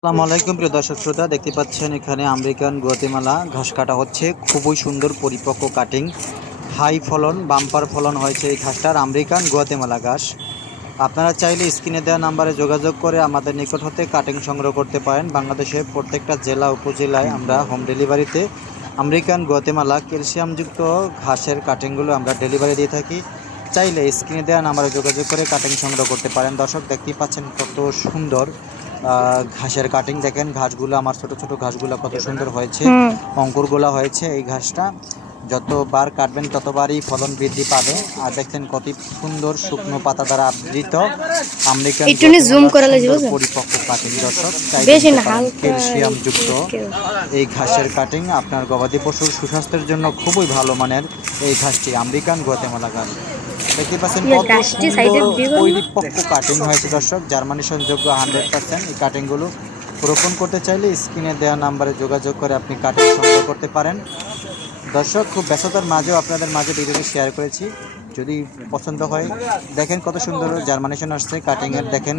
আসসালামু আলাইকুম প্রিয় দর্শক শ্রোতা, দেখতে পাচ্ছেন এখানে আমেরিকান গুয়াতেমালা ঘাস কাটা হচ্ছে। খুবই সুন্দর পরিপক্ক কাটিং, হাই ফলন, বাম্পার ফলন হয়েছে এই ঘাসটার। আমেরিকান গুয়াতেমালা ঘাস আপনারা চাইলে স্ক্রিনে দেওয়া নাম্বারে যোগাযোগ করে আমাদের নিকট হতে কাটিং সংগ্রহ করতে পারেন। বাংলাদেশের প্রত্যেকটা জেলা উপজেলায় আমরা হোম ডেলিভারিতে আমেরিকান গুয়াতেমালা ক্যালসিয়ামযুক্ত ঘাসের কাটিংগুলো আমরা ডেলিভারি দিয়ে থাকি। চাইলে স্ক্রিনে দেওয়া নাম্বারে যোগাযোগ করে কাটিং সংগ্রহ করতে পারেন। দর্শক দেখতেই পাচ্ছেন কত সুন্দর ঘাসের কাটিং। দেখেন ঘাসগুলো, আমার ছোট ছোট ঘাসগুলো কত সুন্দর হয়েছে, অঙ্কুরগুলো হয়েছে। এই ঘাসটা যতবার কাটবেন ততবারই ফলন বৃদ্ধি পাবে। আর দেখেন কত সুন্দর শুকনো পাতা দ্বারা আবৃত আমেরিকান পরিপক্ক কাটিং। দর্শক ক্যালসিয়াম যুক্ত এই ঘাসের কাটিং আপনার গবাদি পশুর সুস্বাস্থ্যের জন্য খুবই ভালো মানের এই ঘাসটি আমেরিকান গুয়াতেমালা ঘাস। দেখতে পাচ্ছেন কত সুন্দর পরিপক্ক কাটিং হয়েছে। দর্শক জার্মানেশনযোগ্য 100%। এই কাটিংগুলো রোপণ করতে চাইলে স্ক্রিনে দেওয়া নাম্বারে যোগাযোগ করে আপনি কাটিং সংগ্রহ করতে পারেন। দর্শক খুব ব্যস্ততার মাঝেও আপনাদের মাঝে ভিডিওটি শেয়ার করেছি, যদি পছন্দ হয়। দেখেন কত সুন্দর জার্মানেশন আসছে কাটিংয়ের। দেখেন